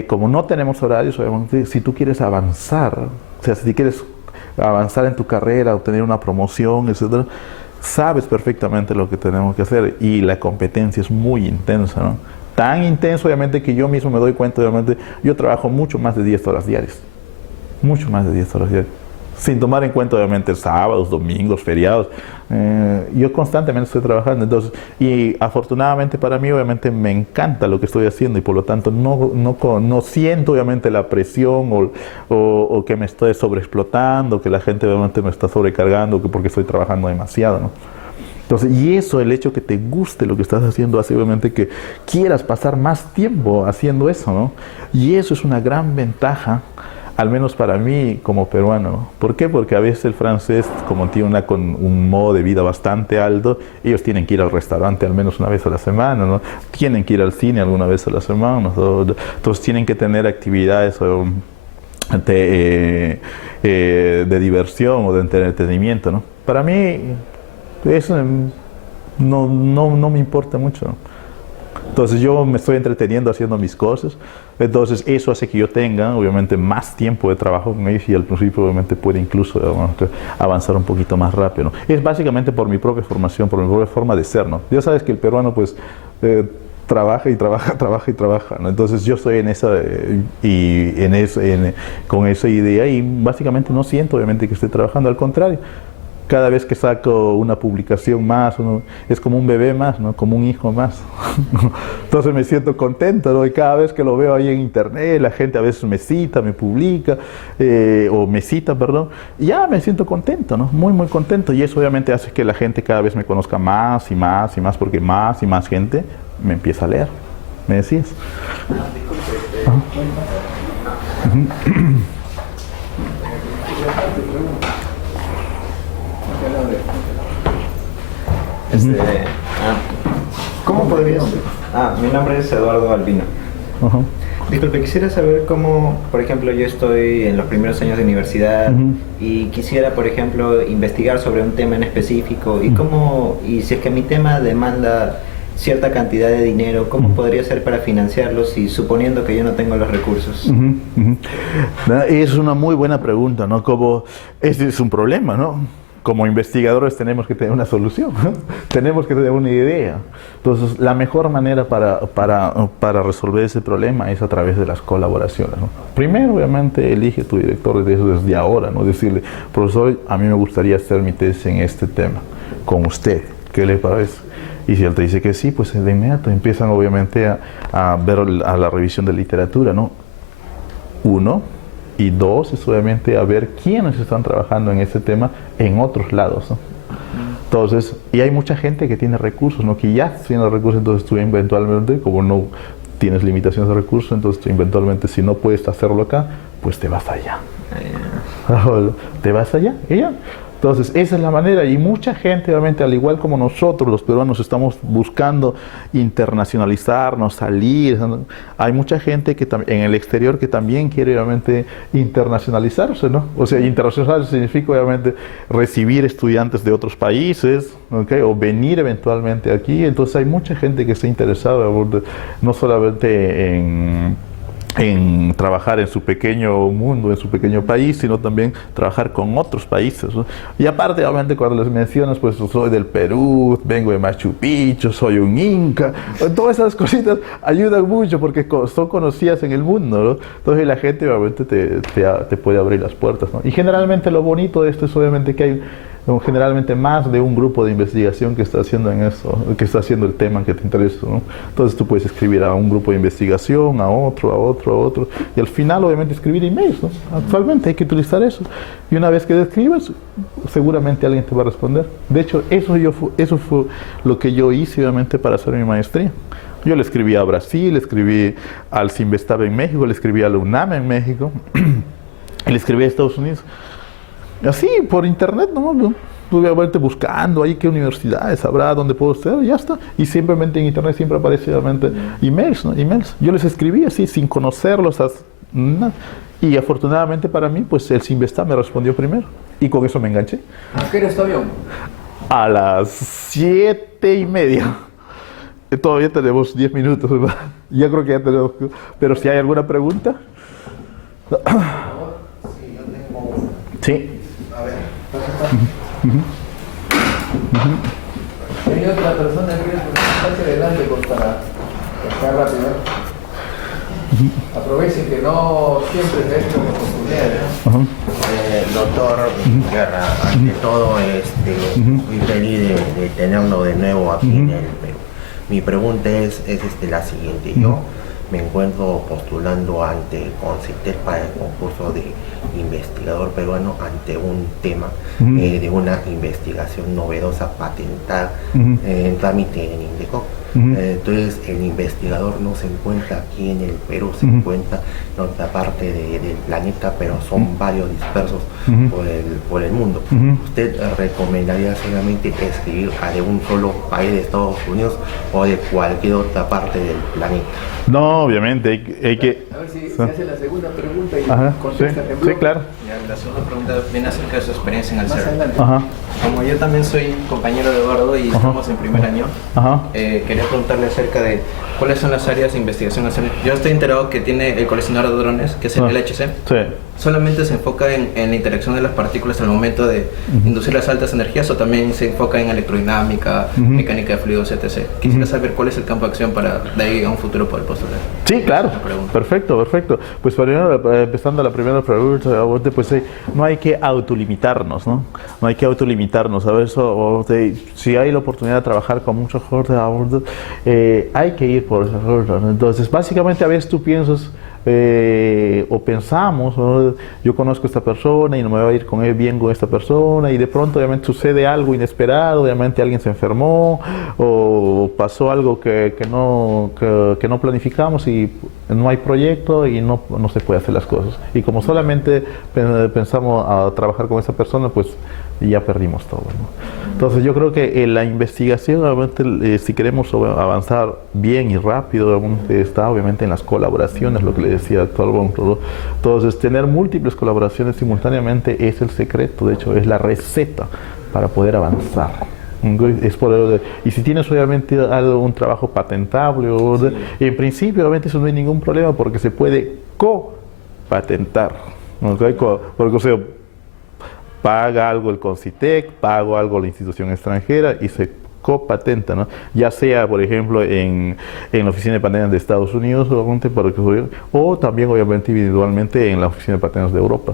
como no tenemos horarios, si tú quieres avanzar, o sea, si quieres avanzar en tu carrera, obtener una promoción, etcétera, sabes perfectamente lo que tenemos que hacer y la competencia es muy intensa, ¿no? Tan intenso, obviamente, que yo mismo me doy cuenta, obviamente, yo trabajo mucho más de 10 horas diarias, mucho más de 10 horas diarias, sin tomar en cuenta, obviamente, sábados, domingos, feriados. Yo constantemente estoy trabajando, entonces, y afortunadamente para mí, obviamente, me encanta lo que estoy haciendo y por lo tanto no siento, obviamente, la presión o que me estoy sobreexplotando, que la gente, obviamente, me está sobrecargando porque estoy trabajando demasiado, ¿no? Entonces, y eso, el hecho que te guste lo que estás haciendo, hace obviamente que quieras pasar más tiempo haciendo eso, ¿no? Y eso es una gran ventaja, al menos para mí como peruano. ¿Por qué? Porque a veces el francés, como tiene un modo de vida bastante alto, ellos tienen que ir al restaurante al menos una vez a la semana, ¿no? Tienen que ir al cine alguna vez a la semana, ¿no? Entonces tienen que tener actividades de diversión o de entretenimiento, ¿no? Para mí eso no me importa mucho, ¿no? Entonces yo me estoy entreteniendo haciendo mis cosas, entonces eso hace que yo tenga obviamente más tiempo de trabajo con ellos y al principio obviamente puede incluso avanzar un poquito más rápido, ¿no? Es básicamente por mi propia formación, por mi propia forma de ser, ¿no? Ya sabes que el peruano pues trabaja y trabaja, trabaja y trabaja, ¿no? Entonces yo estoy en esa con esa idea y básicamente no siento obviamente que esté trabajando, al contrario. Cada vez que saco una publicación más, es como un bebé más, ¿no? Como un hijo más. Entonces me siento contento, ¿no? Y cada vez que lo veo ahí en internet, la gente a veces me cita, me publica, o me cita, perdón, y ya me siento contento, ¿no? Muy, muy contento. Y eso obviamente hace que la gente cada vez me conozca más y más y más, porque más y más gente me empieza a leer. ¿Me decías? ¿Cómo podrías? Mi nombre es Eduardo Albino. Disculpe, quisiera saber cómo, por ejemplo, yo estoy en los primeros años de universidad y quisiera, por ejemplo, investigar sobre un tema en específico y cómo, y si es que mi tema demanda cierta cantidad de dinero, ¿cómo podría ser para financiarlo si suponiendo que yo no tengo los recursos? Es una muy buena pregunta, ¿no? Como este es un problema, ¿no? Como investigadores tenemos que tener una solución, ¿no? Tenemos que tener una idea. Entonces, la mejor manera para resolver ese problema es a través de las colaboraciones, ¿no? Primero, obviamente, elige tu director desde ahora, ¿no? Decirle, profesor, a mí me gustaría hacer mi tesis en este tema, con usted, ¿qué le parece? Y si él te dice que sí, pues de inmediato empiezan obviamente a ver a la revisión de literatura, ¿no? Uno. Y dos, es obviamente a ver quiénes están trabajando en este tema en otros lados, ¿no? Entonces, y hay mucha gente que tiene recursos, ¿no? Que ya tiene recursos, entonces tú eventualmente, como no tienes limitaciones de recursos, entonces tú eventualmente si no puedes hacerlo acá, pues te vas allá. Te vas allá y ya. Entonces, esa es la manera, y mucha gente, obviamente, al igual como nosotros, los peruanos, estamos buscando internacionalizarnos, salir. Hay mucha gente que en el exterior que también quiere, obviamente, internacionalizarse, ¿no? O sea, internacionalizarse significa, obviamente, recibir estudiantes de otros países, ¿okay? O venir eventualmente aquí. Entonces, hay mucha gente que está interesada, no solamente en trabajar en su pequeño mundo, en su pequeño país, sino también trabajar con otros países, ¿no? Y aparte, obviamente, cuando les mencionas, pues soy del Perú, vengo de Machu Picchu, soy un inca, todas esas cositas ayudan mucho porque son conocidas en el mundo, ¿no? Entonces la gente obviamente te puede abrir las puertas, ¿no? Y generalmente lo bonito de esto es obviamente que hay generalmente más de un grupo de investigación que está haciendo en eso, que está haciendo el tema que te interesa, ¿no? Entonces tú puedes escribir a un grupo de investigación, a otro, y al final obviamente escribir emails, ¿no? Actualmente hay que utilizar eso, y una vez que escribas, seguramente alguien te va a responder. De hecho, eso fue lo que yo hice obviamente para hacer mi maestría. Yo le escribí a Brasil, le escribí al CIMBESTAB en México, le escribí a la UNAM en México, y le escribí a Estados Unidos. Así, por internet, ¿no? Obviamente buscando ahí qué universidades habrá, dónde puedo estar, y ya está. Y simplemente en internet siempre aparece obviamente emails, ¿no? Emails. Yo les escribí así, sin conocerlos, nada. Y afortunadamente para mí, pues el CIMBESTAB me respondió primero. Y con eso me enganché. ¿A qué hora está avión? A las 7:30. Todavía tenemos 10 minutos, ¿verdad? Ya creo que ya tenemos. Pero si hay alguna pregunta. Sí. A ver, hay otra persona que pase adelante para estar rápido. Aprovechen que no siempre se ha hecho oportunidades. Doctor Guerra, ante todo, muy feliz de tenerlo de nuevo aquí en el Perú. Mi pregunta es la siguiente. Yo me encuentro postulando ante CONCITEC para el concurso de investigador peruano ante un tema de una investigación novedosa patentada en trámite en INDECOP. Entonces el investigador no se encuentra aquí en el Perú, se encuentra en otra parte del planeta, pero son varios dispersos por el mundo. ¿Usted recomendaría solamente escribir a de un solo país de Estados Unidos o de cualquier otra parte del planeta? No, obviamente, hay que... A ver si se hace la segunda pregunta y contesta. Sí, claro. La segunda pregunta viene acerca de su experiencia en el Más CERN. adelante. como yo también soy compañero de Eduardo y estamos en primer año, quería preguntarle acerca de cuáles son las áreas de investigación. Yo estoy enterado que tiene el colisionador de hadrones, que es el LHC. Sí. ¿Solamente se enfoca en la interacción de las partículas al momento de inducir las altas energías o también se enfoca en electrodinámica, mecánica de fluidos, etc.? Quisiera saber cuál es el campo de acción para de ahí a un futuro poder postular. Sí, claro. Perfecto. Pues empezando la primera pregunta, pues no hay que autolimitarnos, ¿no? No hay que autolimitarnos. A ver, si hay la oportunidad de trabajar con muchos jóvenes, hay que ir por esas cosas. Entonces, básicamente a veces tú piensas o pensamos, ¿no? Yo conozco a esta persona y no me va a ir bien con esta persona, y de pronto obviamente sucede algo inesperado, obviamente alguien se enfermó o pasó algo que no planificamos y no hay proyecto y no se puede hacer las cosas. Y como solamente pensamos a trabajar con esa persona, pues ya perdimos todo, ¿no? Entonces yo creo que la investigación, obviamente, si queremos avanzar bien y rápido, está obviamente en las colaboraciones, lo que le decía actualmente, ¿no? Entonces tener múltiples colaboraciones simultáneamente es el secreto, de hecho es la receta para poder avanzar. Y si tienes obviamente un trabajo patentable, en principio obviamente eso no hay ningún problema porque se puede copatentar, ¿okay? Porque, o sea, paga algo el CONCITEC, paga algo la institución extranjera y se copatenta, ¿no? Ya sea, por ejemplo, en la oficina de patentes de Estados Unidos o también obviamente individualmente en la oficina de patentes de Europa.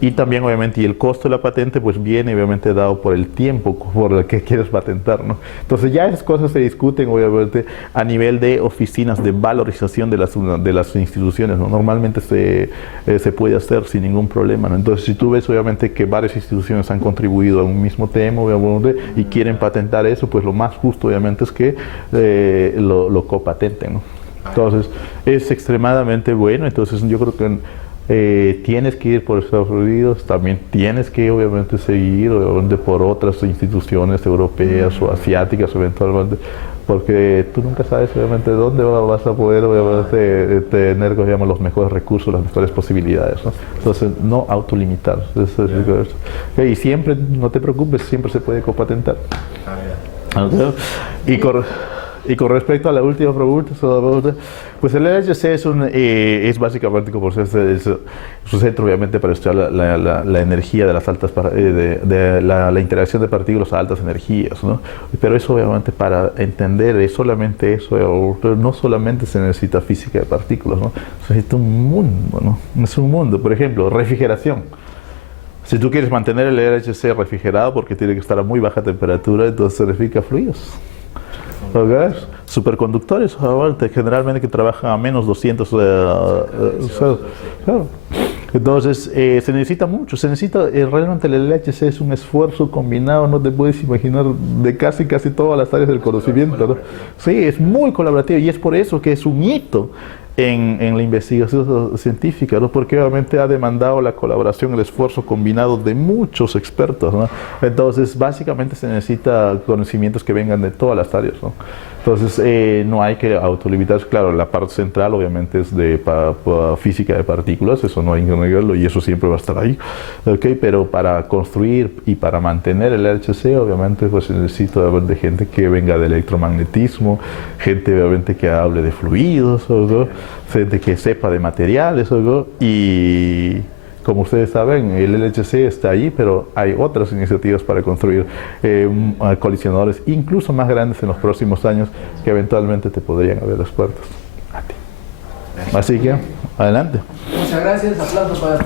Y también obviamente y el costo de la patente pues viene obviamente dado por el tiempo por el que quieres patentar, ¿no? Entonces ya esas cosas se discuten obviamente a nivel de oficinas de valorización de las instituciones, ¿no? Normalmente se puede hacer sin ningún problema, ¿no? Entonces si tú ves obviamente que varias instituciones han contribuido a un mismo tema obviamente, y quieren patentar eso, pues lo más justo obviamente es que lo copatenten, ¿no? Entonces es extremadamente bueno. Entonces yo creo que tienes que ir por Estados Unidos, también tienes que obviamente seguir obviamente por otras instituciones europeas o asiáticas eventualmente, porque tú nunca sabes obviamente dónde vas a poder obviamente tener digamos, los mejores recursos, las mejores posibilidades, ¿no? Entonces no autolimitar. Y siempre, no te preocupes, siempre se puede copatentar. Y con respecto a la última pregunta, pues el LHC es básicamente como es un centro obviamente para estudiar la energía de las altas, de la interacción de partículas a altas energías, ¿no? Pero eso obviamente para entender es solamente eso, no solamente se necesita física de partículas, ¿no? Se necesita un mundo, ¿no? Es un mundo, por ejemplo, refrigeración. Si tú quieres mantener el LHC refrigerado porque tiene que estar a muy baja temperatura, entonces se refrigera fluidos. ¿Okay? Superconductores generalmente que trabajan a menos 200 claro. Entonces se necesita mucho, realmente el LHC es un esfuerzo combinado, no te puedes imaginar, de casi todas las áreas del conocimiento, ¿no? Sí, es muy colaborativo y es por eso que es un hito en la investigación científica, ¿no? Porque obviamente ha demandado la colaboración, el esfuerzo combinado de muchos expertos, ¿no? Entonces básicamente se necesita conocimientos que vengan de todas las áreas, ¿no? Entonces no hay que autolimitarse. Claro, la parte central obviamente es de física de partículas, eso no hay que negarlo y eso siempre va a estar ahí, ¿okay? Pero para construir y para mantener el LHC obviamente pues se necesita de gente que venga de electromagnetismo, gente obviamente que hable de fluidos, ¿no? Gente que sepa de materiales, ¿no? Y como ustedes saben, el LHC está ahí, pero hay otras iniciativas para construir colisionadores incluso más grandes en los próximos años que eventualmente te podrían abrir las puertas a ti. Así que, adelante. Muchas gracias. Aplausos para la